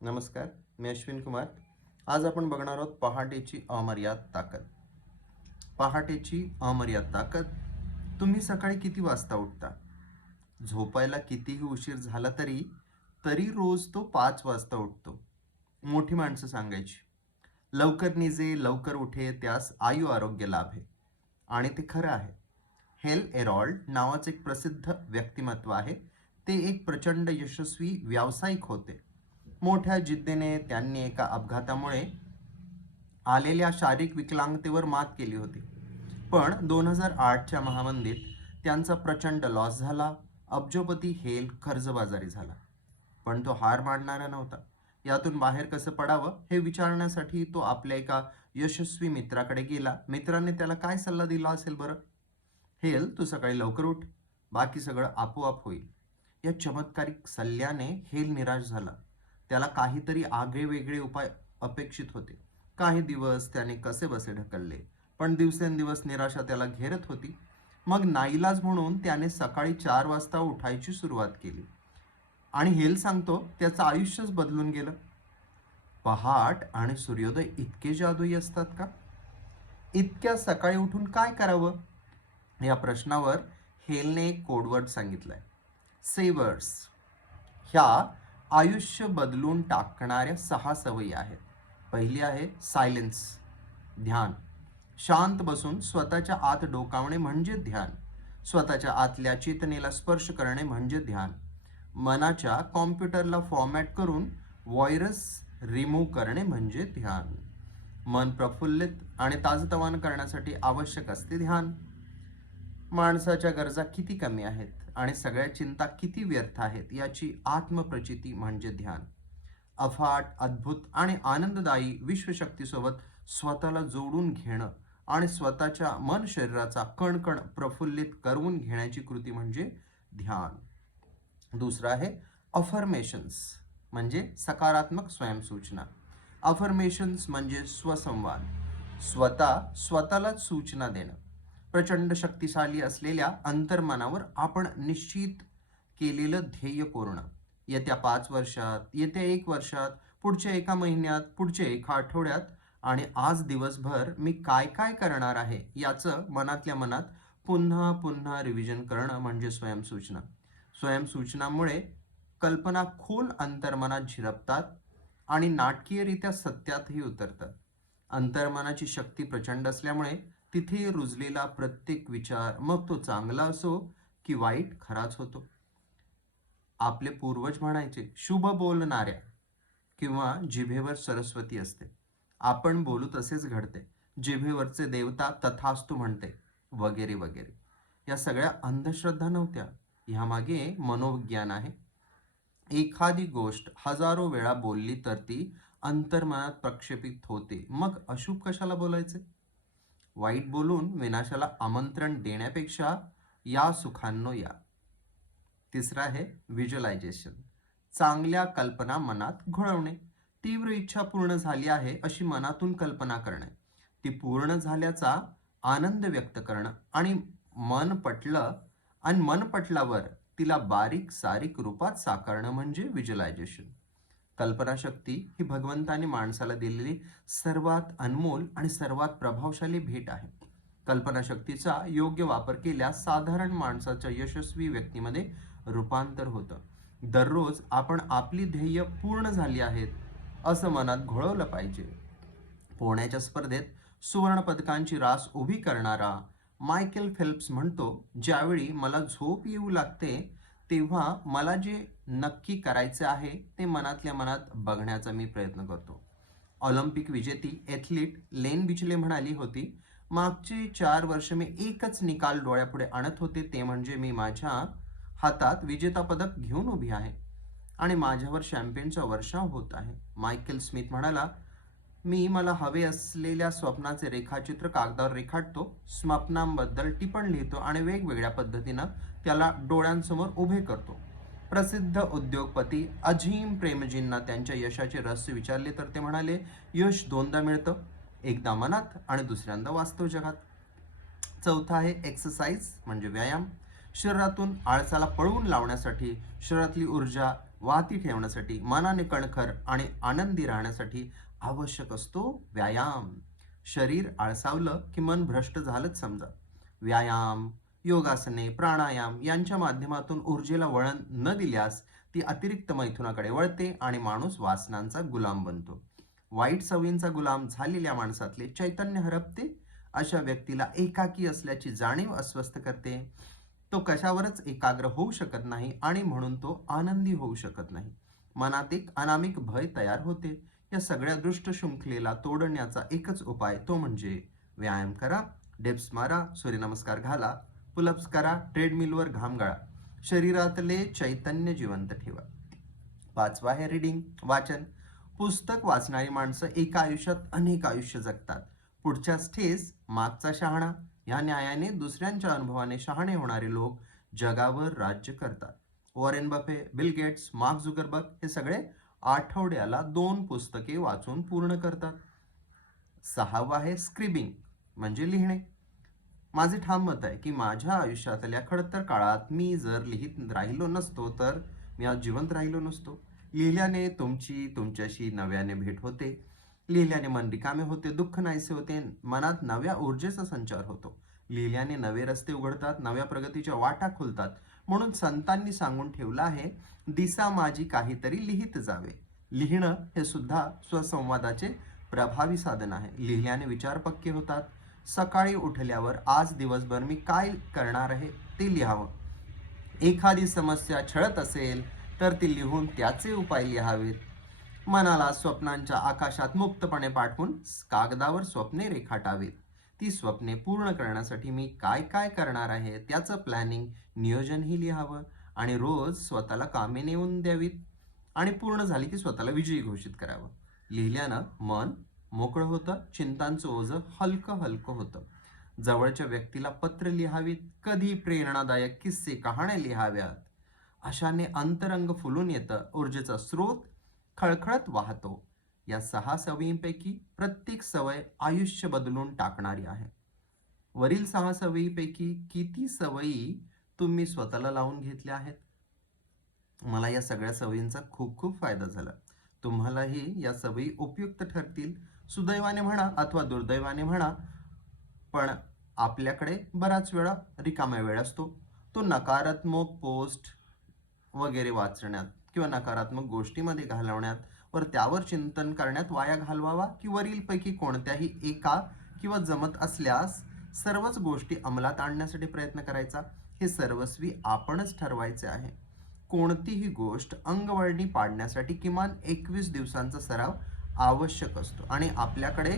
नमस्कार, मी अश्विन कुमार. आज आपण बघणार आहोत पहाटेची अमर्याद ताकद. पहाटेची अमर्याद ताकद. तुम्ही सकाळी किती वाजता उठता? झोपायला कितीही उशीर झाला तरी तरी रोज तो 5 वाजता उठतो. मोठी माणसं सांगायची, लवकर निजे लवकर उठे त्यास आयु आरोग्य लाभे. आणि ते खरं आहे. हेल एरॉल्ड नावाचे एक प्रसिद्ध व्यक्तिमत्व आहे. ते एक प्रचंड यशस्वी व्यावसायिक होते. मोठ्या जिद्दीने त्यांनी एका अपघातामुळे आलेल्या शारीरिक विकलांगतेवर मात केली होती. पण 2008च्या महामंदीत त्यांचा प्रचंड लॉस झाला. अब्जोपती हेल कर्जबाजारी झाला. पण तो हार मानणारा नव्हता. यातून बाहेर कसं पडावं हे विचारण्यासाठी तो आपल्या एका यशस्वी मित्राकडे गेला. मित्राने त्याला काय सल्ला दिला असेल बरं? हेल, तू सकाळी लवकर उठ, बाकी सगळं आपोआप होईल. या चमत्कारिक सल्ल्याने हेल निराश झाला. त्याला काहीतरी आगळेवेगळे उपाय अपेक्षित होते. काही दिवस त्याने कसेबसे ढकलले, पण दिवसेंदिवस निराशा त्याला घेरत होती. मग नाईलाज म्हणून त्याने सकाळी 4 वाजता उठायची सुरुवात केली. आणि हेल सांगतो, त्याचं आयुष्यच बदलून गेलं. पहाट आणि सूर्योदय इतके जादुई असतात का? इतक्या सकाळी उठून काय करावं? या प्रश्नावर हेलने एक कोडवर्ड सांगितलंय, सेवर्स. ह्या आयुष्य बदलून टाकणाऱ्या 6 सवयी आहेत. पहिली आहे सायलेन्स, ध्यान. शांत बसून स्वतःच्या आत डोकावणे म्हणजे ध्यान. स्वतःच्या आतल्या चेतनेला स्पर्श करणे म्हणजे ध्यान. मनाच्या कॉम्प्युटरला फॉर्मॅट करून व्हायरस रिमूव्ह करणे म्हणजे ध्यान. मन प्रफुल्लित आणि ताजतवानं करण्यासाठी आवश्यक असते ध्यान. माणसाच्या गरजा किती कमी आहेत आणि सगळ्या चिंता किती व्यर्थ आहेत याची आत्मप्रचिती म्हणजे ध्यान. अफाट, अद्भुत आणि आनंददायी विश्वशक्तीसोबत स्वतःला जोडून घेणं आणि स्वतःच्या मन शरीराचा कणकण प्रफुल्लित करून घेण्याची कृती म्हणजे ध्यान. दुसरं आहे अफर्मेशन्स, म्हणजे सकारात्मक स्वयंसूचना. अफर्मेशन्स म्हणजे स्वसंवाद, स्वतःलाच सूचना देणं. प्रचंड शक्तिशाली असलेल्या अंतर्मनावर आपण निश्चित केलेलं ध्येय कोरणं. येत्या 5 वर्षात, येत्या 1 वर्षात, पुढच्या 1 महिन्यात, पुढच्या 1 आठवड्यात आणि आज दिवसभर मी काय काय करणार आहे याचं मनातल्या मनात पुन्हा पुन्हा रिव्हिजन करणं म्हणजे स्वयंसूचना. स्वयंसूचनामुळे कल्पना खोल अंतर्मनात झिरपतात आणि नाटकीयरित्या सत्यातही उतरतात. अंतर्मनाची शक्ती प्रचंड असल्यामुळे तिथे रुजलेला प्रत्येक विचार, मग तो चांगला असो की वाईट, खराच होतो. आपले पूर्वज म्हणायचे, शुभ बोलणाऱ्या किंवा जिभेवर सरस्वती असते. आपण बोलू तसेच घडते. जिभेवरचे देवता तथास्तु म्हणते, वगैरे वगैरे. या सगळ्या अंधश्रद्धा नव्हत्या. ह्यामागे मनोविज्ञान आहे. एखादी गोष्ट हजारो वेळा बोलली तर ती अंतर्मनात प्रक्षेपित होते. मग अशुभ कशाला बोलायचे? वाईट बोलून विनाशाला आमंत्रण देण्यापेक्षा या सुखांनो या. तिसरं आहे व्हिज्युअलायझेशन, चांगल्या कल्पना मनात घोळवणे. तीव्र इच्छा पूर्ण झाली आहे अशी मनातून कल्पना करणे, ती पूर्ण झाल्याचा आनंद व्यक्त करणं आणि मन पटल्यावर तिला बारीक सारीक रूपात साकारणं म्हणजे व्हिज्युअलायझेशन. कल्पनाशक्ती ही भगवंताने माणसाला दिलेली सर्वात अनमोल आणि सर्वात प्रभावशाली भेट आहे. कल्पनाशक्तीचा योग्य वापर केल्यास साधारण माणसाच्या यशस्वी व्यक्तीमध्ये रूपांतर होतं. दररोज आपण आपली ध्येय पूर्ण झाली आहेत असं मनात घोळवलं पाहिजे. पोहण्याच्या स्पर्धेत सुवर्ण पदकांची रास उभी करणारा मायकेल फेल्प्स म्हणतो, ज्यावेळी मला झोप येऊ लागते तेव्हा मला जे नक्की करायचे आहे ते मनातल्या मनात बघण्याचा मी प्रयत्न करतो. ऑलिम्पिक विजेती एथलीट लेन बिचले म्हणाली होती, मागचे 4 वर्ष मी एकच निकाल डोळ्यापुढे आणत होते, ते म्हणजे मी माझ्या हातात विजेता पदक घेऊन उभी आहे आणि माझ्यावर शॅम्पियनचा वर्षाव होत आहे. मायकेल स्मिथ म्हणाला, मी मला हवे असलेल्या स्वप्नाचे रेखाचित्र कागदावर रेखाटतो, स्वप्नांबद्दल टिपण लिहितो आणि वेगवेगळ्या पद्धतीनं त्याला डोळ्यांसमोर उभे करतो. प्रसिद्ध उद्योगपती अझीम प्रेमजींना त्यांच्या यशाचे रहस्य विचारले तर ते म्हणाले, यश दोनदा मिळतं, एकदा मनात आणि दुसऱ्यांदा वास्तव जगात. चौथा आहे एक्सरसाइज म्हणजे व्यायाम. शरीरातून आळसाला पळवून लावण्यासाठी, शरीरातली ऊर्जा वाती ठेवण्यासाठी, मनाने कणखर आणि आनंदी राहण्यासाठी आवश्यक असतो व्यायाम. शरीर आळसावलं की मन भ्रष्ट झालंच समजा. व्यायाम, योगासने, प्राणायाम यांच्या माध्यमातून ऊर्जेला वळण न दिल्यास ती अतिरिक्त मैथुनाकडे वळते आणि माणूस वासनांचा गुलाम बनतो. वाईट सवयींचा गुलाम झालेल्या माणसातले चैतन्य हरपते. अशा व्यक्तीला एकाकी असल्याची जाणीव अस्वस्थ करते. तो कशावरच एकाग्र होऊ शकत नाही आणि म्हणून तो आनंदी होऊ शकत नाही. मनात एक अनामिक भय तयार होते. या सगळ्या दृष्ट शृंखलेला तोडण्याचा एकच उपाय, तो म्हणजे व्यायाम करा, डिप्स मारा, सूर्यनमस्कार घाला, पुलअप्स करा, ट्रेडमिलवर घाम गाळा. शरीरातले चैतन्य जिवंत ठेवा. 5वा आहे रीडिंग, वाचन. पुस्तक वाचणारी माणसं एका आयुष्यात अनेक आयुष्य जगतात. पुढच्याच ठेस मागचा शहाणा या न्यायाने दुसऱ्यांच्या अनुभवाने शहाणे होणारे लोक जगावर राज्य करतात. Warren Buffett, Bill Gates, Mark Zuckerberg हे सगळे आठवड्याला 2 पुस्तके वाचून पूर्ण करतात. 6वा आहे स्क्रिबिंग म्हणजे लिहिणे. माझे ठाम मत आहे की माझ्या आयुष्यातल्या खडतर काळात मी जर लिहित राहिलो नसतो तर मी आज जिवंत राहिलो नसतो. लिहिल्याने तुमच्याशी नव्याने भेट होते. लिहिल्याने मन रिकामे होते, दुःख नाहीसे होते, मनात नव्या ऊर्जेचा संचार होतो. लिहिल्याने नवे रस्ते उघडतात, नव्या प्रगतीच्या वाटा खुलतात. म्हणून संतांनी सांगून ठेवलं आहे, दिसा माझी काहीतरी लिहित जावे. लिहिणं हे सुद्धा स्वसंवादाचे प्रभावी साधन आहे. लिहिल्याने विचार पक्के होतात. सकाळी उठल्यावर आज दिवसभर मी काय करणार आहे ते लिहावं. एखादी समस्या छळत असेल तर ती लिहून त्याचे उपाय लिहावेत. मनाला स्वप्नांच्या आकाशात मुक्तपणे पाठवून कागदावर स्वप्ने रेखाटावीत. ती स्वप्ने पूर्ण करण्यासाठी मी काय काय करणार आहे त्याचं प्लॅनिंग, नियोजनही लिहावं आणि रोज स्वतःला कामे नेऊन द्यावीत आणि पूर्ण झाली की स्वतःला विजयी घोषित करावं. लिहिल्यानं मन मोकळं होतं, चिंतांचं ओझं हलकं हलकं होतं. जवळच्या व्यक्तीला पत्र लिहावीत, कधी प्रेरणादायक किस्से, कहाण्या लिहाव्यात. अशाने अंतरंग फुलून येतं, ऊर्जेचा स्रोत खळखळत वाहतो. या 6 सवयींपैकी प्रत्येक सवय आयुष्य बदलून टाकणारी आहे. वरील 6 सवयीपैकी किती सवयी तुम्ही स्वतःला लावून घेतल्या आहेत? मला या सगळ्या सवयींचा खूप खूप फायदा झाला. तुम्हालाही या सवयी उपयुक्त ठरतील. सुदैवाने म्हणा अथवा दुर्दैवाने म्हणा, पण आपल्याकडे बराच वेळा रिकामा वेळ असतो. तो नकारात्मक पोस्ट वगैरे वाचण्यात किंवा नकारात्मक गोष्टीमध्ये घालवण्यात वर त्यावर चिंतन करण्यात वाया घालवावा की वरीलपैकी कोणत्याही एका किंवा जमत असल्यास सर्वच गोष्टी अंमलात आणण्यासाठी प्रयत्न करायचा, हे सर्वस्वी आपणच ठरवायचे आहे. कोणतीही गोष्ट अंगवळणी पाडण्यासाठी किमान 21 दिवसांचा सराव आवश्यक असतो आणि आपल्याकडे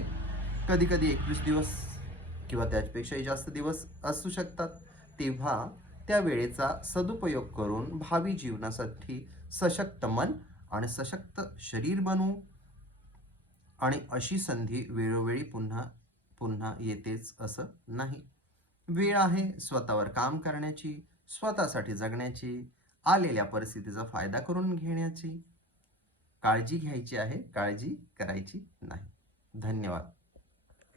कधी कधी 21 दिवस किंवा त्यापेक्षाही जास्त दिवस असू शकतात. तेव्हा त्या वेळेचा सदुपयोग करून भावी जीवनासाठी सशक्त मन आणि सशक्त शरीर बनवू. आणि अशी संधी वेळोवेळी पुन्हा पुन्हा येतेच असं नाही. वेळ आहे स्वतःवर काम करण्याची, स्वतःसाठी जगण्याची, आलेल्या परिस्थितीचा फायदा करून घेण्याची. काळजी घ्यायची आहे, काळजी करायची नाही. धन्यवाद.